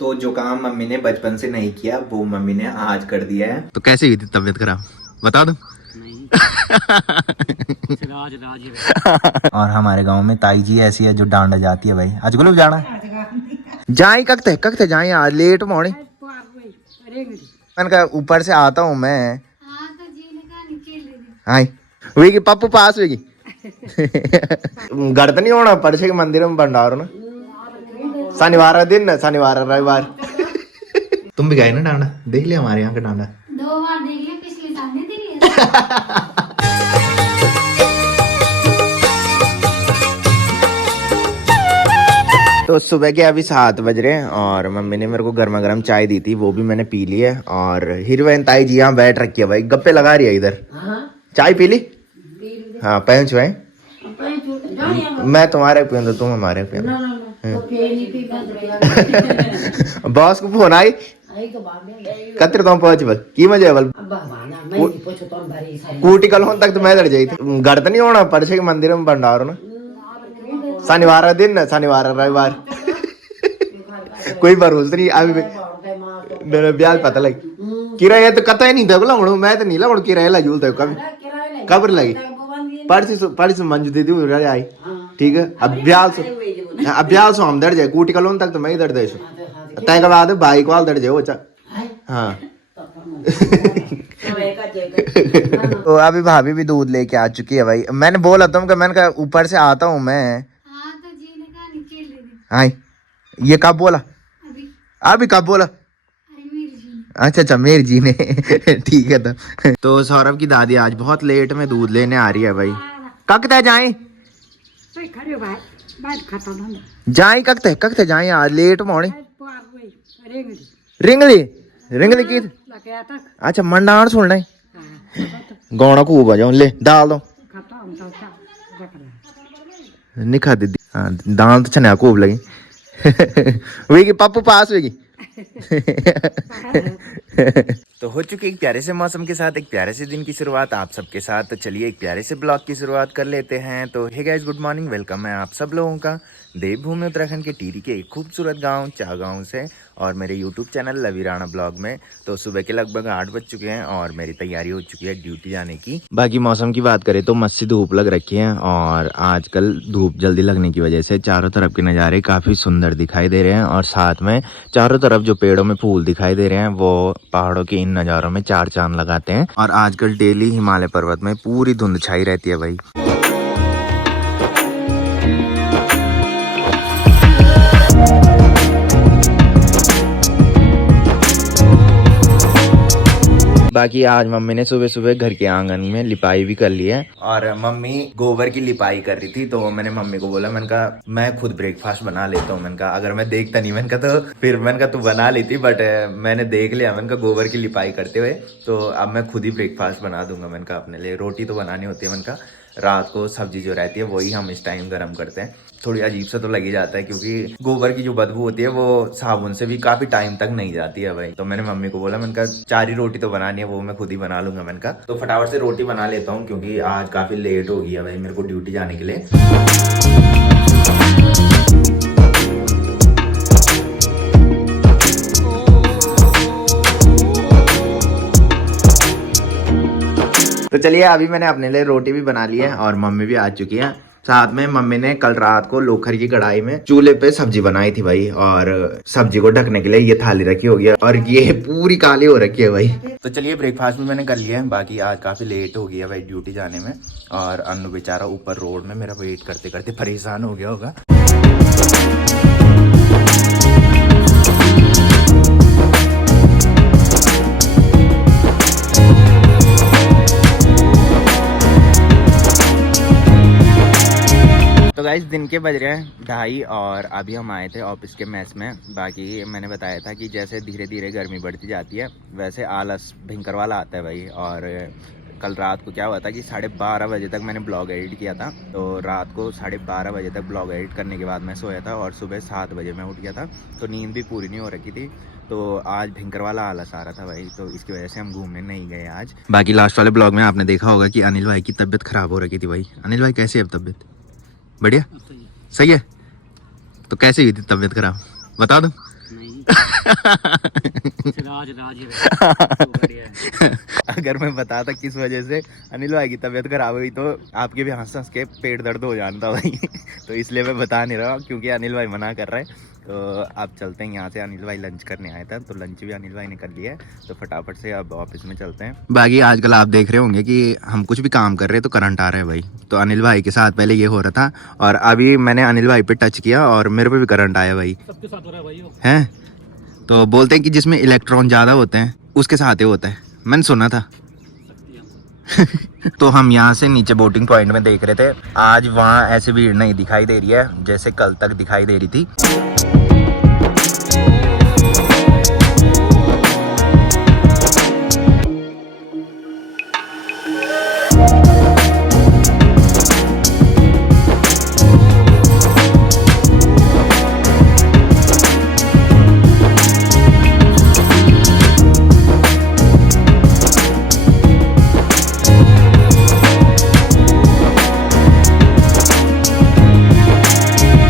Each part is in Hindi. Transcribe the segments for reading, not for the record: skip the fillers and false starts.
तो जो काम मम्मी ने बचपन से नहीं किया वो मम्मी ने आज कर दिया है। तो कैसे हुई थी तबीयत खराब बता दो। और हमारे गांव में ताई जी ऐसी है जो डांडा जाती है भाई। आज गुलब जाना जाए कखते जाए आज लेट मोड़ी। मैंने कहा ऊपर से आता हूँ मैं। हाँ हुई कि पप्पू पास हुई घर तो नहीं होना परसे के मंदिर में भंडार ना शनिवार दिन शनिवार रविवार। तुम भी गए ना डांडा देख लिया हमारे यहाँ का डांडा 2 बार देख लिया पिछले साल नहीं देख लिया। तो सुबह के अभी 7 बज रहे हैं और मम्मी ने मेरे को गर्मा गर्म चाय दी थी वो भी मैंने पी ली है। और हीरोइन ताई जी यहाँ बैठ रखी है भाई गप्पे लगा रही है इधर। चाय पी ली? हाँ पैंच भाई मैं तुम्हारे पियो तुम हमारे पियो। बॉस को फोन आई कतर तो पहुंच बल की मजे बल कूटी कल तक तो मैं लड़ जाई थी। घर तो नहीं होना परसे के मंदिर में भंडार ना शनिवार दिन शनिवार रविवार। कोई भरोसा नहीं अभी मेरे ब्याह पता लगी किराया तो कतई नहीं था बोला मैं तो नहीं ला किराया ला झूलता कभी कब्र लगी परसों मंजू दीदी आई ठीक है। अभ्यास सो हम दर्द जाए कूटी कलोन तक तो मैं ही दर्द तय के बाद बाइक वाल दर्द जाए हाँ। तो अभी भाभी भी दूध लेके आ चुकी है भाई। मैंने बोला तुम कि मैंने कहा ऊपर से आता हूँ मैं। हाँ तो जी ने कहा नीचे ले दे। हाँ ये कब बोला? अभी कब बोला? अरे मेरी जी ने। अच्छा मेरी जी ने ठीक है। तो सौरभ की दादी आज बहुत लेट में दूध लेने आ रही है भाई। ककते जाए जाए ककते जाए आज लेट मोड़ी रिंगली रिंगली की अच्छा मंडाण सुनना है गौना को बजाओ ले डाल दो निखा दीदी। हाँ दाल तो छना खूब लगी हुई पापू पास हुई। तो हो चुकी एक प्यारे से मौसम के साथ एक प्यारे से दिन की शुरुआत आप सबके साथ। तो चलिए एक प्यारे से ब्लॉग की शुरुआत कर लेते हैं। तो hey guys good morning welcome है आप सब लोगों का देवभूमि उत्तराखंड के टिहरी के एक खूबसूरत गांव चागांव से और मेरे यूट्यूब चैनल लवीराणा ब्लॉग में। तो सुबह के लगभग 8 बज चुके हैं और मेरी तैयारी हो चुकी है ड्यूटी जाने की। बाकी मौसम की बात करें तो मस्ती धूप लग रखी है और आजकल धूप जल्दी लगने की वजह से चारों तरफ के नज़ारे काफ़ी सुंदर दिखाई दे रहे हैं और साथ में चारों तरफ जो पेड़ों में फूल दिखाई दे रहे हैं वो पहाड़ों के इन नज़ारों में 4 चांद लगाते हैं। और आजकल डेली हिमालय पर्वत में पूरी धुंध छाई रहती है भाई। बाकी आज मम्मी ने सुबह सुबह घर के आंगन में लिपाई भी कर ली है और मम्मी गोबर की लिपाई कर रही थी। तो मैंने मम्मी को बोला मैंने कहा मैं खुद ब्रेकफास्ट बना लेता हूँ। मैंने कहा अगर मैं देखता नहीं मैंने कहा तो फिर मैंने कहा तू बना लेती बट मैंने देख लिया मैंने कहा गोबर की लिपाई करते हुए तो अब मैं खुद ही ब्रेकफास्ट बना दूंगा। मैंने कहा अपने लिए रोटी तो बनानी होती है। मैंने कहा रात को सब्जी जो रहती है वही हम इस टाइम गर्म करते हैं। थोड़ी अजीब सा तो लग ही जाता है क्योंकि गोबर की जो बदबू होती है वो साबुन से भी काफी टाइम तक नहीं जाती है भाई। तो मैंने मम्मी को बोला मैंने कहा 4 ही रोटी तो बनानी है वो मैं खुद ही बना लूंगा। मैंने कहा तो फटाफट से रोटी बना लेता हूँ क्योंकि आज काफी लेट हो गया भाई मेरे को ड्यूटी जाने के लिए। तो चलिए अभी मैंने अपने लिए रोटी भी बना ली है और मम्मी भी आ चुकी है। साथ में मम्मी ने कल रात को लोखर की कढ़ाई में चूल्हे पे सब्जी बनाई थी भाई और सब्जी को ढकने के लिए ये थाली रखी होगी और ये पूरी काली हो रखी है भाई। तो चलिए ब्रेकफास्ट भी मैंने कर लिया है। बाकी आज काफी लेट हो गया भाई ड्यूटी जाने में और अन्नू बेचारा ऊपर रोड में मेरा वेट करते करते परेशान हो गया होगा। तो गाइस दिन के बज रहे हैं 2:30 और अभी हम आए थे ऑफिस के मेस में। बाकी मैंने बताया था कि जैसे धीरे धीरे गर्मी बढ़ती जाती है वैसे आलस भयंकर वाला आता है भाई। और कल रात को क्या हुआ था कि 12:30 बजे तक मैंने ब्लॉग एडिट किया था। तो रात को 12:30 बजे तक ब्लॉग एडिट करने के बाद मैं सोया था और सुबह 7 बजे मैं उठ गया था। तो नींद भी पूरी नहीं हो रखी थी। तो आज भयंकर वाला आलस आ रहा था भाई। तो इसकी वजह से हम घूमने नहीं गए आज। बाकी लास्ट वाले ब्लॉग में आपने देखा होगा कि अनिल भाई की तबीयत खराब हो रखी थी भाई। अनिल भाई कैसी है अब तबीयत? बढ़िया सही है। तो कैसे हुई थी तबीयत खराब बता दो। राज राज तो बढ़िया है। अगर मैं बताता किस वजह से अनिल भाई की तबीयत खराब हुई तो आपके भी हंस हंस के पेट दर्द हो जाता भाई। तो इसलिए मैं बता नहीं रहा क्योंकि अनिल भाई मना कर रहे हैं। तो आप चलते हैं यहाँ से। अनिल भाई लंच करने आया था तो लंच भी अनिल भाई ने कर लिया है, तो फटाफट से अब ऑफिस में चलते हैं। बाकी आजकल आप देख रहे होंगे कि हम कुछ भी काम कर रहे हैं तो करंट आ रहा है भाई। तो अनिल भाई के साथ पहले ये हो रहा था और अभी मैंने अनिल भाई पे टच किया और मेरे पे भी करंट आया भाई। सबके साथ हो रहा है भाई वो। हैं तो बोलते हैं कि जिसमें इलेक्ट्रॉन ज़्यादा होते हैं उसके साथ ही होता है, मैंने सुना था। तो हम यहाँ से नीचे बोटिंग पॉइंट में देख रहे थे। आज वहाँ ऐसी भीड़ नहीं दिखाई दे रही है जैसे कल तक दिखाई दे रही थी।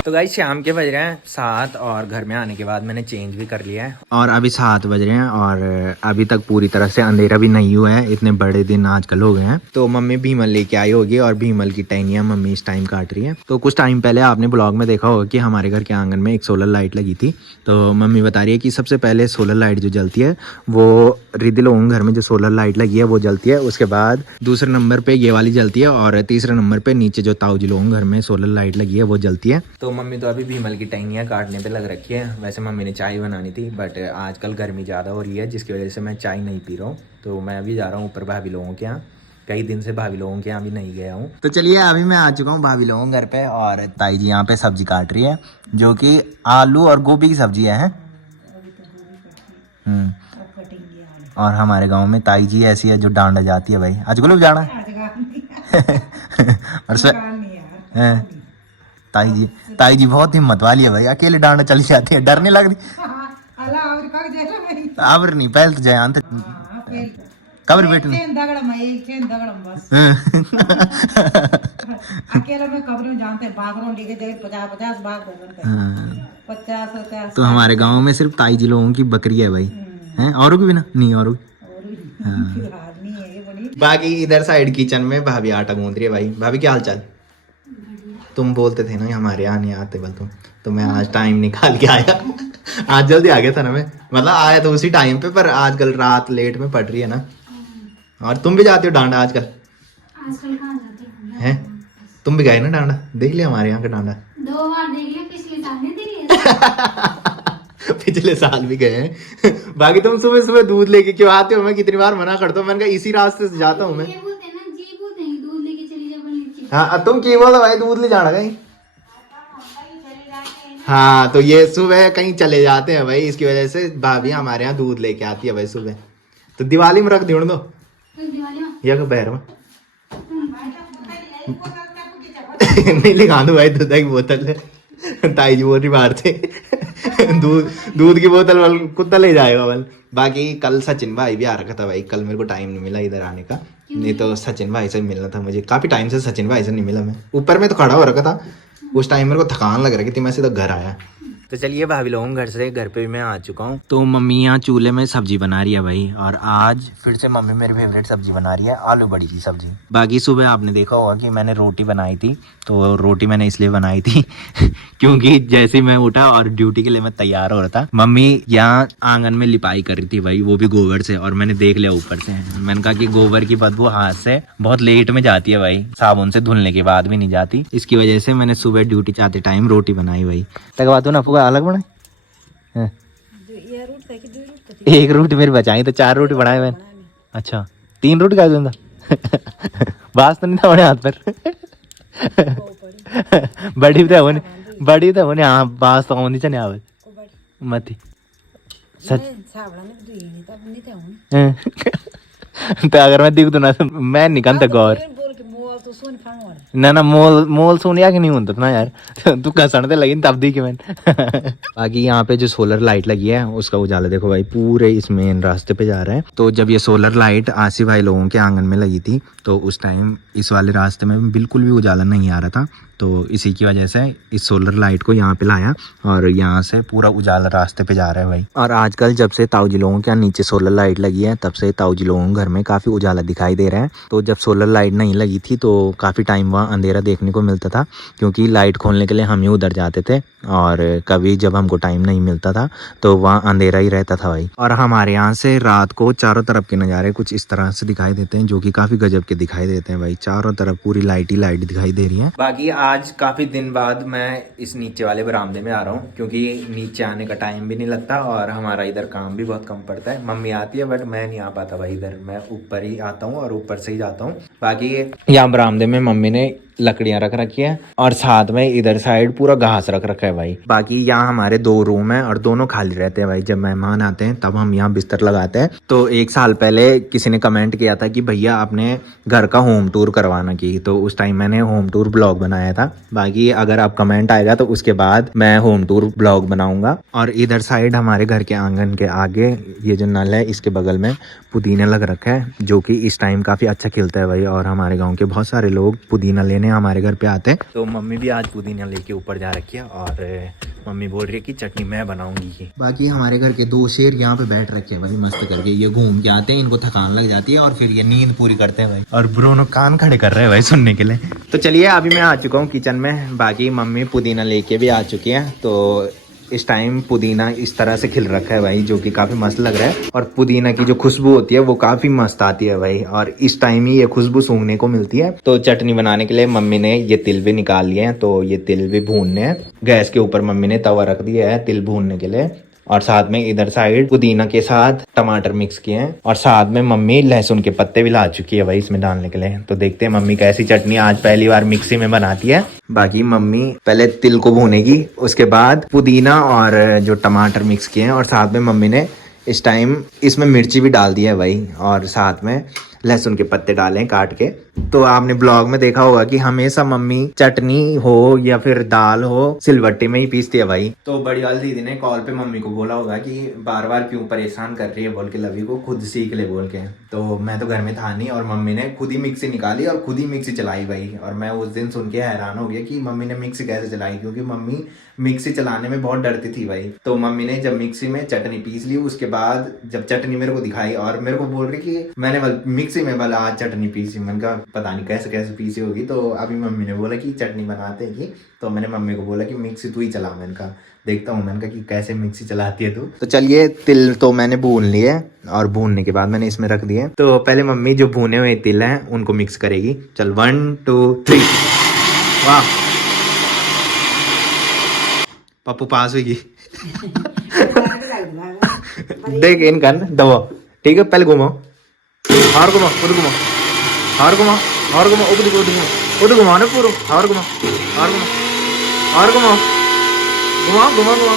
तो गाइस शाम के बज रहे हैं 7 और घर में आने के बाद मैंने चेंज भी कर लिया है और अभी 7 बज रहे हैं और अभी तक पूरी तरह से अंधेरा भी नहीं हुआ है। इतने बड़े दिन आजकल हो गए हैं। तो मम्मी भीमल लेके आई होगी और भीमल की टहनियाँ मम्मी इस टाइम काट रही है। तो कुछ टाइम पहले आपने ब्लॉग में देखा होगा कि हमारे घर के आंगन में एक सोलर लाइट लगी थी। तो मम्मी बता रही है कि सबसे पहले सोलर लाइट जो जलती है वो रिदिलोंग घर में जो सोलर लाइट लगी है वो जलती है। उसके बाद दूसरे नंबर पे ये वाली जलती है और तीसरे नंबर पे नीचे जो ताऊजिलोंग घर में सोलर लाइट लगी है वो जलती है। तो मम्मी तो अभी भीमल की टहनियाँ काटने पे लग रखी है। वैसे मम्मी ने चाय बनानी थी बट आजकल गर्मी ज़्यादा हो रही है जिसकी वजह से मैं चाय नहीं पी रहा हूँ। तो मैं अभी जा रहा हूँ ऊपर भाभी लोगों के यहाँ। कई दिन से भाभी लोगों के यहाँ भी नहीं गया हूँ। तो चलिए अभी मैं आ चुका हूँ भाभी लोगों के घर पे और ताई जी यहाँ पे सब्जी काट रही है जो कि आलू और गोभी की सब्जी है। और हमारे गांव में ताई जी ऐसी है जो डांडा जाती है भाई। आज गुलाब जाना और ताई जी बहुत हिम्मत वाली है भाई। अकेले डांडा चली जाती है, डर नहीं लगती? अब नहीं पहले तो जयान कबर बैठने तो हमारे गांव में सिर्फ ताई जी लोगों की बकरी है भाई। हैं औरों की भी ना नहीं औरों बाकी इधर साइड किचन में भाभी आटा गूंद रही है भाई। भाभी क्या हाल चाल? तुम बोलते थे ना हमारे यहाँ नहीं आते बल तो मैं आज टाइम निकाल के आया। आज जल्दी आ गया था ना मैं, मतलब आया तो उसी टाइम पे, पर आजकल रात लेट में पड़ रही है ना। और तुम भी जाते हो डांडा आजकल? कहाँ जाते हैं तुम भी गए ना डांडा? देख लिया हमारे यहाँ का डांडा? 2 बार देख लिया, पिछले साल नहीं दिए। पिछले साल भी गए हैं। बाकी तुम सुबह सुबह दूध लेके क्यों आते हो? मैं कितनी बार मना करता हूँ, मैंने कहा इसी रास्ते से जाता हूँ मैं। ये बोलते हैं ना, जी बोलते हैं दूध लेके चली जा बोलने। हाँ तुम क्यों बोलो भाई दूध ले जाना कहीं? हाँ तो ये सुबह कहीं चले जाते हैं भाई, इसकी वजह से भाभी हमारे यहाँ दूध लेके आती है भाई सुबह। तो दिवाली में रख दी दो या दोपहर में नहीं लिखा दो भाई दूध की बोतल है। ताई जी बोल रही बाहर से दूध की बोतल वाल कुत्ता ले जाएगा वाल। बाकी कल सचिन भाई भी आ रखा था भाई। कल मेरे को टाइम नहीं मिला इधर आने का, नहीं तो सचिन भाई से मिलना था मुझे। काफी टाइम से सचिन भाई से नहीं मिला मैं। ऊपर में तो खड़ा हो रखा था, उस टाइम मेरे को थकान लग रही थी, मैं सीधा घर आया। तो चलिए भाभी लोगों घर पे भी मैं आ चुका हूँ। तो मम्मी यहाँ चूल्हे में सब्जी बना रही है भाई और आज फिर से मम्मी मेरी फेवरेट सब्जी बना रही है, आलू बड़ी की सब्जी। बाकी सुबह आपने देखा होगा कि मैंने रोटी बनाई थी। तो रोटी मैंने इसलिए बनाई थी क्योंकि जैसे ही मैं उठा और ड्यूटी के लिए मैं तैयार हो रहा था, मम्मी यहाँ आंगन में लिपाई कर रही थी भाई, वो भी गोबर से। और मैंने देख लिया ऊपर से, मैंने कहा कि गोबर की बदबू हाथ से बहुत लेट में जाती है भाई, साबुन से धुलने के बाद भी नहीं जाती। इसकी वजह से मैंने सुबह ड्यूटी जाते टाइम रोटी बनाई भाई। लगवा दो ना फुगा अलग बनाए। एक रोटी मेरी बचाई तो 4 रोटी बनाए मैंने। अच्छा 3 रोटी खा दूंगा। बास तो नहीं था हाथ पर। बड़ी तो होने हाँ बास तो होनी चाहिए आवे मत सच। तो अगर मैं दिख दूँ ना मैं निकलता गौर ना मोल सोनिया के नहीं होता ना यार तू कसण ते लगी तब दी कि मैं बाकी यहाँ पे जो सोलर लाइट लगी है उसका उजाला देखो भाई पूरे इस मेन रास्ते पे जा रहा है। तो जब ये सोलर लाइट आसिफ भाई लोगों के आंगन में लगी थी तो उस टाइम इस वाले रास्ते में बिल्कुल भी उजाला नहीं आ रहा था, तो इसी की वजह से इस सोलर लाइट को यहाँ पे लाया और यहाँ से पूरा उजाला रास्ते पे जा रहा है भाई। और आजकल जब से ताऊजी लोगों के नीचे सोलर लाइट लगी है तब से ताऊजी लोगों के घर में काफ़ी उजाला दिखाई दे रहा है। तो जब सोलर लाइट नहीं लगी थी तो काफ़ी टाइम वहाँ अंधेरा देखने को मिलता था, क्योंकि लाइट खोलने के लिए हम ही उधर जाते थे और कभी जब हमको टाइम नहीं मिलता था तो वहाँ अंधेरा ही रहता था भाई। और हमारे यहाँ से रात को चारों तरफ के नज़ारे कुछ इस तरह से दिखाई देते हैं जो कि काफ़ी गजब के दिखाई देते हैं भाई। चारों तरफ पूरी लाइट ही लाइट दिखाई दे रही है। बाकी आज काफ़ी दिन बाद मैं इस नीचे वाले बरामदे में आ रहा हूँ, क्योंकि नीचे आने का टाइम भी नहीं लगता और हमारा इधर काम भी बहुत कम पड़ता है। मम्मी आती है बट मैं नहीं आ पाता भाई, इधर मैं ऊपर ही आता हूँ और ऊपर से ही जाता हूँ। बाकी यहाँ बरामदे में मम्मी ने लकड़ियां रख रखी है और साथ में इधर साइड पूरा घास रख रखा है भाई। बाकी यहाँ हमारे 2 रूम है और दोनों खाली रहते हैं भाई। जब मेहमान आते हैं तब हम यहाँ बिस्तर लगाते हैं। तो 1 साल पहले किसी ने कमेंट किया था कि भैया आपने घर का होम टूर करवाना की, तो उस टाइम मैंने होम टूर ब्लॉग बनाया था। बाकी अगर आप कमेंट आएगा तो उसके बाद मैं होम टूर ब्लॉग बनाऊंगा। और इधर साइड हमारे घर के आंगन के आगे ये जो नल है इसके बगल में पुदीना लग रखा है जो कि इस टाइम काफ़ी अच्छा खिलता है भाई। और हमारे गाँव के बहुत सारे लोग पुदीना लेने हमारे घर पे आते हैं। तो मम्मी भी आज पुदीना लेके ऊपर जा रखी है और मम्मी बोल रही है कि चटनी मैं बनाऊंगी। बाकी हमारे घर के 2 शेर यहाँ पे बैठ रखे हैं भाई मस्त करके। ये घूम के आते हैं, इनको थकान लग जाती है और फिर ये नींद पूरी करते हैं भाई। और ब्रोनो कान खड़े कर रहे हैं भाई सुनने के लिए। तो चलिए अभी मैं आ चुका हूँ किचन में। बाकी मम्मी पुदीना लेके भी आ चुकी है। तो इस टाइम पुदीना इस तरह से खिल रखा है भाई जो कि काफ़ी मस्त लग रहा है। और पुदीना की जो खुशबू होती है वो काफ़ी मस्त आती है भाई, और इस टाइम ही ये खुशबू सूंघने को मिलती है। तो चटनी बनाने के लिए मम्मी ने ये तिल भी निकाल लिए हैं, तो ये तिल भी भूनने हैं। गैस के ऊपर मम्मी ने तवा रख दिया है तिल भूनने के लिए। और साथ में इधर साइड पुदीना के साथ टमाटर मिक्स किए हैं और साथ में मम्मी लहसुन के पत्ते भी ला चुकी है भाई इसमें डालने के लिए। तो देखते हैं मम्मी कैसी चटनी आज पहली बार मिक्सी में बनाती है। बाकी मम्मी पहले तिल को भूनेगी, उसके बाद पुदीना और जो टमाटर मिक्स किए हैं और साथ में मम्मी ने इस टाइम इसमें मिर्ची भी डाल दी है भाई और साथ में लहसुन के पत्ते डाले काट के। तो आपने ब्लॉग में देखा होगा कि हमेशा मम्मी चटनी हो या फिर दाल हो सिलबट्टे में ही पीसती है भाई। तो बड़ी वाली दीदी ने कॉल पे मम्मी को बोला होगा कि बार बार क्यों परेशान कर रही है बोल के लवी को, खुद सीख ले बोल के। तो मैं तो घर में था नहीं और मम्मी ने खुद ही मिक्सी निकाली और खुद ही मिक्सी चलाई भाई। और मैं उस दिन सुन के हैरान हो गया कि मम्मी ने मिक्सी कैसे चलाई, क्योंकि मम्मी मिक्सी चलाने में बहुत डरती थी भाई। तो मम्मी ने जब मिक्सी में चटनी पीस ली उसके बाद जब चटनी मेरे को दिखाई और मेरे को बोल रही कि मैंने मिक्सी में भला आज चटनी पीसी, मैंने कहा पता नहीं कैसे कैसे पीसी होगी। तो अभी मम्मी ने बोला कि चटनी बनाते हैं कि, तो मैंने मम्मी को बोला कि मिक्सी तू ही चला। मैंने कहा देखता हूँ, मैंने कहा कि कैसे मिक्सी चलाती है तू। तो चलिए तिल तो मैंने भून लिए और भूनने के बाद मैंने इसमें रख दिए। तो पहले मम्मी जो भुने हुए तिल हैं उनको मिक्स करेगी। चल 1 2 3 वाह पप्पू पास होगी देख इनका दबो ठीक है। पहले घुमाओ और घुमाओ उधर घुमाओ और घुमाओ और घुमाओ उधर घुमाओ ना पूरा और घुमाओ और घुमाओ और घुमाओ घुमाओ घुमाओ घुमाओ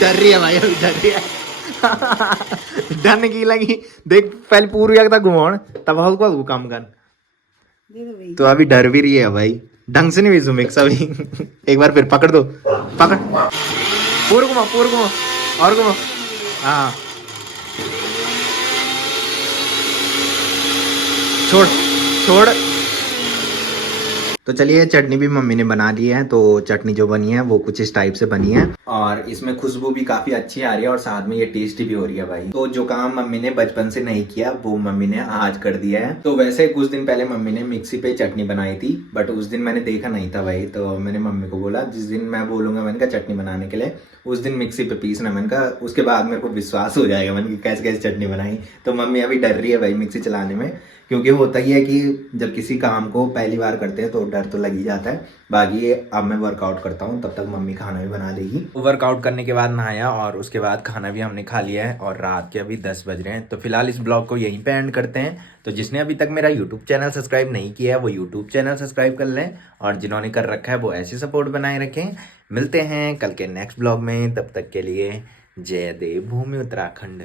डर रही है भाई अभी डर रही है डरने की लगी। देख पहले पूरी तक घुमाओ तब हल्का काम कर। तो अभी डर भी रही है भाई, ढंग से नहीं भेजू मिक्स अभी एक बार फिर पकड़ दो, पकड़ पूरा घुमाओ और घुमाओ। हाँ छोड़। तो चलिए चटनी भी मम्मी ने बना ली है। तो चटनी जो बनी है वो कुछ इस टाइप से बनी है और इसमें खुशबू भी काफी अच्छी आ रही है और साथ में ये टेस्टी भी हो रही है भाई। तो जो काम मम्मी ने बचपन से नहीं किया वो मम्मी ने आज कर दिया है। तो वैसे कुछ दिन पहले मम्मी ने मिक्सी पे चटनी बनाई थी बट उस दिन मैंने देखा नहीं था भाई। तो मैंने मम्मी को बोला जिस दिन मैं बोलूंगा मैंने कहा चटनी बनाने के लिए उस दिन मिक्सी पे पीसना। मैंने कहा उसके बाद मेरे को विश्वास हो जाएगा मैंने कैसे कैसे चटनी बनाई। तो मम्मी अभी डर रही है भाई मिक्सी चलाने में, क्योंकि होता ही है कि जब किसी काम को पहली बार करते हैं तो डर तो लग ही जाता है। बाकी अब मैं वर्कआउट करता हूँ तब तक मम्मी खाना भी बना देगी। वर्कआउट करने के बाद नहाया और उसके बाद खाना भी हमने खा लिया है और रात के अभी 10 बज रहे हैं। तो फिलहाल इस ब्लॉग को यहीं पे एंड करते हैं। तो जिसने अभी तक मेरा यूट्यूब चैनल सब्सक्राइब नहीं किया है वो यूट्यूब चैनल सब्सक्राइब कर लें और जिन्होंने कर रखा है वो ऐसी सपोर्ट बनाए रखें। मिलते हैं कल के नेक्स्ट ब्लॉग में, तब तक के लिए जय देव भूमि उत्तराखंड।